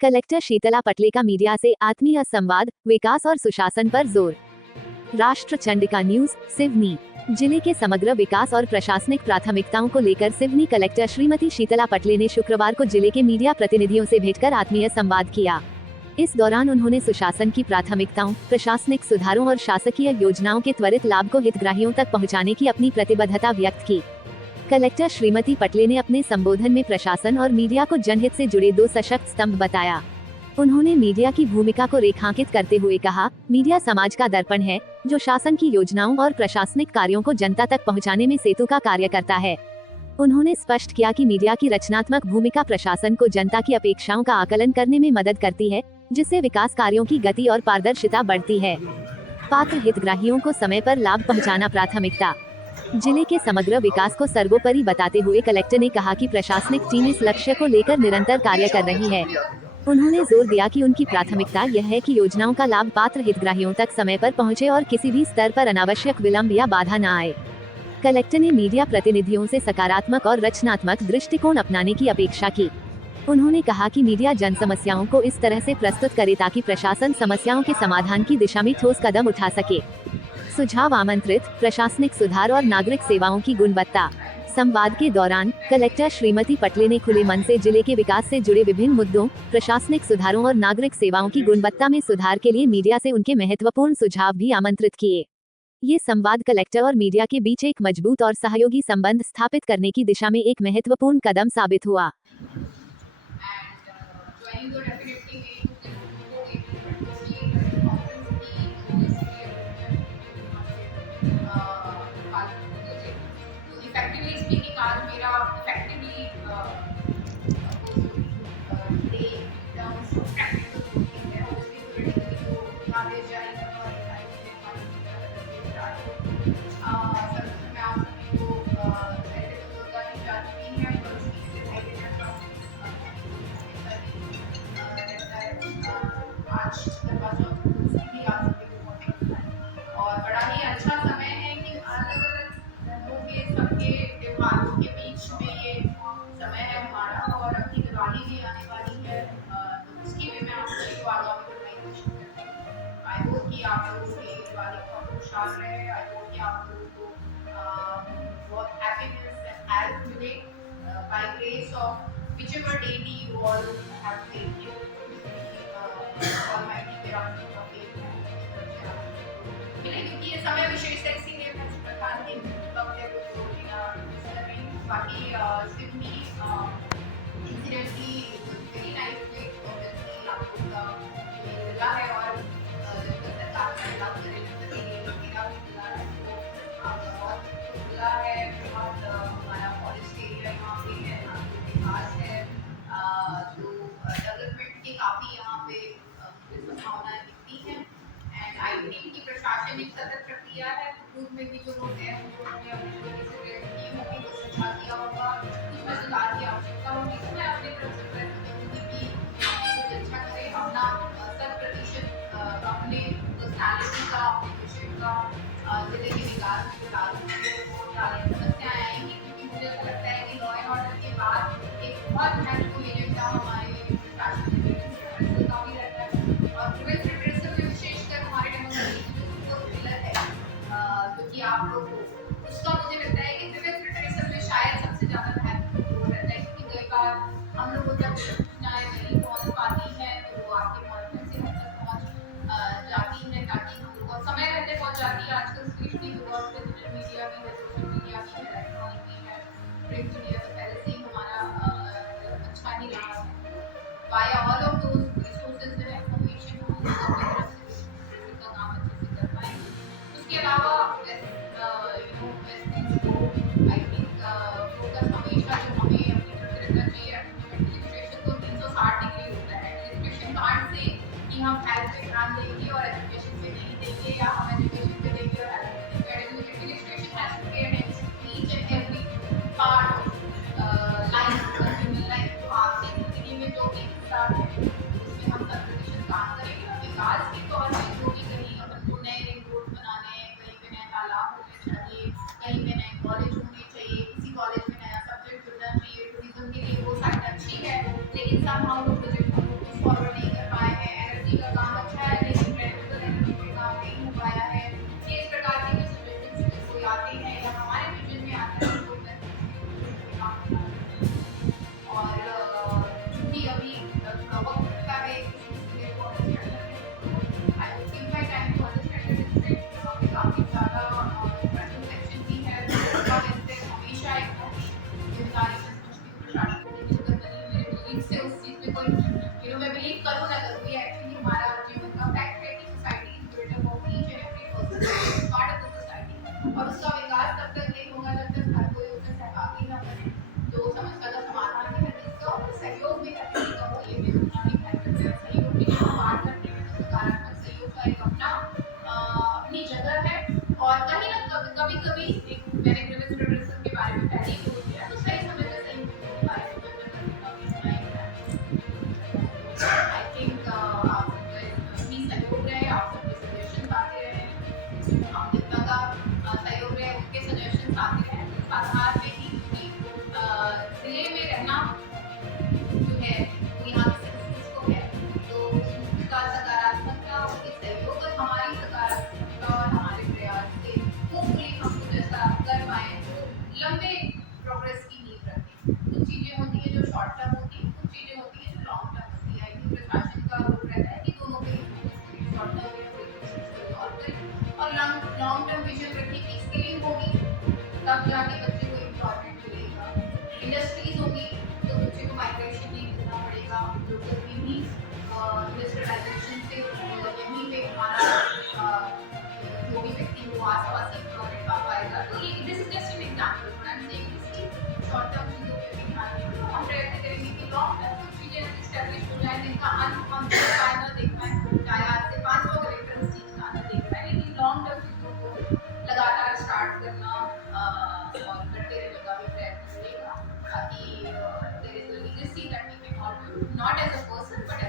Collector Sheetla पटले का media से आत्मीय संवाद, विकास और सुशासन पर जोर। राष्ट्र चंडिका न्यूज, सिवनी। जिले के समग्र विकास और प्रशासनिक प्राथमिकताओं को लेकर सिवनी कलेक्टर श्रीमती शीतला पटले ने शुक्रवार को जिले के मीडिया प्रतिनिधियों से भेंट कर आत्मीय संवाद किया। इस दौरान उन्होंने सुशासन की प्राथमिकताओं, प्रशासनिक सुधारों और शासकीय योजनाओं के त्वरित लाभ को हितग्राहियों तक पहुंचाने की अपनी प्रतिबद्धता व्यक्त की। कलेक्टर श्रीमती पटले ने अपने संबोधन में प्रशासन और मीडिया को जनहित से जुड़े दो सशक्त स्तंभ बताया। उन्होंने मीडिया की भूमिका को रेखांकित करते हुए कहा, मीडिया समाज का दर्पण है, जो शासन की योजनाओं और प्रशासनिक कार्यों को जनता तक पहुंचाने में सेतु का कार्य करता है। उन्होंने स्पष्ट किया कि मीडिया की रचनात्मक भूमिका प्रशासन को जनता की अपेक्षाओं का आकलन करने में मदद करती है, जिससे विकास कार्यों की गति और पारदर्शिता बढ़ती है। पात्र हितग्राहियों को समय पर लाभ पहुंचाना प्राथमिकता। जिले के समग्र विकास को सर्वोपरि बताते हुए कलेक्टर ने कहा कि प्रशासनिक टीम इस लक्ष्य को लेकर निरंतर कार्य कर रही है। उन्होंने जोर दिया कि उनकी प्राथमिकता यह है कि योजनाओं का लाभ पात्र हितग्राहियों तक समय पर पहुंचे और किसी भी स्तर पर अनावश्यक विलंब या बाधा न आए। कलेक्टर ने मीडिया प्रतिनिधियों से सकारात्मक और रचनात्मक दृष्टिकोण अपनाने की अपेक्षा की। उन्होंने कहा कि मीडिया जन समस्याओं को इस तरह से प्रस्तुत करे ताकि प्रशासन समस्याओं के समाधान की दिशा में ठोस कदम उठा सके। सुझाव आमंत्रित, प्रशासनिक सुधार और नागरिक सेवाओं की गुणवत्ता। संवाद के दौरान कलेक्टर श्रीमती पटले ने खुले मन से जिले के विकास से जुड़े विभिन्न मुद्दों, प्रशासनिक सुधारों और नागरिक सेवाओं की गुणवत्ता में सुधार के लिए मीडिया से उनके महत्वपूर्ण सुझाव भी आमंत्रित किए। ये संवाद कलेक्टर और मीडिया के बीच एक मजबूत और सहयोगी संबंध स्थापित करने की दिशा में एक महत्वपूर्ण कदम साबित हुआ। इफेक्टिवली स्पीकिंग आज मेरा effectively day terms practical working है और उसकी थोड़ी तो आगे जाएगा और सर मैं आप सभी को ऐसे तो होता नहीं जाती है पर उसकी से आज दरवाजा भी आप सभी को मौजूद है और बड़ा ही अच्छा समय है कि अलग अलग सबके त्योहारों के बीच में ये समय है हमारा और अपनी दिवाली भी आने वाली है, तो उसकी भी मैं आप सभी को आगामी बधाई विश करती हूँ। आई होप कि आप लोगों की दिवाली बहुत खुशहाल रहे। आई होप कि आप लोगों को बहुत हैप्पीनेस एंड हेल्थ मिले by grace of whichever deity you all have faith in, Almighty मेरा आपका faith है मिले, क्योंकि ये समय विशेष है इसीलिए मैं इस प्रकार के वक्तव्य को बोलना बाकी Seoni incidentally very nice place obviously आप लोगों का ये जिला है और सरकार का इलाज करेंगे तो मेरा भी जिला है, तो आपका बहुत जिला है, बहुत हमारा फॉरेस्ट एरिया यहाँ पे है, विकास है, तो डेवलपमेंट की काफ़ी यहाँ पे संभावनाएं दिखती हैं। एंड आई थिंक कि प्रशासन एक सतत प्रक्रिया है, खुद में भी जो लोग हैं उन्होंने अपनी छोटी सी प्रयत्न होगी तो सुधार किया होगा, उसमें सुधार की आवश्यकता होगी, तो मैं अपनी तरफ से प्रयत्न करूँगी कि कुछ अच्छा करें, अपना 100% अपने पर्सनैलिटी का, अपने विषय का जिले के विकास में डालें। समस्याएँ आएंगी क्योंकि मुझे ऐसा लगता है कि लॉ एंड ऑर्डर के बाद एक बहुत महत्वपूर्ण एजेंडा हमारे प्रशासन में का भी रहता है और प्रिवेंट रिप्रेसल में विशेषकर हमारे डेमोक्रेसी जो पिलर है, क्योंकि आप लोग उसका मुझे लगता है कि प्रिवेंट रिप्रेसल में शायद सबसे ज़्यादा महत्वपूर्ण रहता है, क्योंकि कई बार हम लोगों तक सूचनाएँ नहीं पहुँच पाती हैं तो वो आपके माध्यम से हम तक पहुँच जाती हैं ताकि हम लोग समय रहते पहुँच जाती है। आजकल स्पीड भी हुआ, डिजिटल मीडिया भी है, सोशल मीडिया भी है, इलेक्ट्रॉनिक भी है, प्रिंट मीडिया तो पहले से ही हमारा अच्छा ही रहा है। Via all of those resources and information हम लोग अपनी तरफ से का काम अच्छे से कर पाएंगे। उसके अलावा आई थिंक फोकस हमेशा जो हमें अपनी तरफ से रखना चाहिए, एडमिनिस्ट्रेशन तो 360 डिग्री होता है। एडमिनिस्ट्रेशन कांट से कि हम हेल्थ पे ध्यान देंगे और एजुकेशन पे नहीं देंगे या हम एजुकेशन पे देंगे और हेल्थ पे नहीं देंगे। Administration has to be in each and every part of life, human life, तो आपकी जिंदगी में जो भी हिस्सा है उसमें हम 100% काम करेंगे और विकास के तौर पर जो भी कहीं अपन को नए रिंग रोड बनाने हैं, कहीं पे नए तालाब होने चाहिए, कहीं पे नए कॉलेज होने चाहिए, किसी कॉलेज में नया सब्जेक्ट जुड़ना चाहिए, टूरिज्म के लिए वो साइड अच्छी है, लेकिन सब हम लोग प्रोजेक्ट हम लोग मैं बिलीव करूँ ना करूँ, ये एक्चुअली हमारा जीवन का फैक्ट है कि society is built up of each and every person part of the society, और उसका विकास तब तक नहीं होगा जब तक हर कोई उसमें सहभागी ना बने। तो समस्या का समाधान भी करने का और सहयोग भी करने का मूल्य भी उतना ही महत्व है। सहयोग की जो बात करते हैं तो सकारात्मक सहयोग का एक अपनी जगह है। और कहीं ना कभी कभी एक मैंने ग्रीवेंस रिड्रेसल के बारे में पहले ही बोल दिया, तो सही समय पे सही मुद्दों के बारे में चर्चा करने का भी समय है। आई थिंक आप भी सहयोग रहे, आप सबके सजेशन आते रहे, आप जितना का सहयोग रहे उनके सजेशन आते रहे, साथ में ही जिले में रहना जो है वो यहाँ के सिटीजन्स को है, तो उनका सकारात्मकता, उनके सहयोग और हमारी सकारात्मकता और हमारे प्रयास से होपफुली हम कुछ ऐसा कर पाए जो लंबे प्रोग्रेस की नींव रखे। कुछ चीज़ें होती हैं जो शॉर्ट टर्म होती हैं, कुछ चीज़ें होती हैं जो लॉन्ग टर्म होती है। प्रशासन का रोल रहता है कि दोनों के शॉर्ट टर्म में कोई चीज़ को सॉल्व करें और लॉन्ग टर्म विजन रखी कि स्किलिंग होगी तब जाके बच्चे को एम्प्लॉयमेंट मिलेगा, इंडस्ट्रीज होगी तो बच्चे को माइग्रेशन नहीं करना पड़ेगा, लोकल इंडस्ट्रियलाइजेशन से यहीं पे हमारा जो भी व्यक्ति वो आसपास एम्प्लॉयमेंट पा पाएगा। तो ये this is just an example, I am saying इसकी शॉर्ट टर्म चीज़ों पे भी ध्यान दें, तो हम प्रयत्न करेंगे कि लॉन्ग टर्म कुछ चीज़ें एस्टेब्लिश हो जाए जिनका अंत हम देख पाए ना देख पाए, चाहे आज से 500 कलेक्टर इस चीज़ का अंत देख पाए, लेकिन लॉन्ग टर्म चीज़ों को लगातार स्टार्ट करना और करते रहने का भी प्रयत्न करेगा, ताकि there is a legacy that we can not as a person but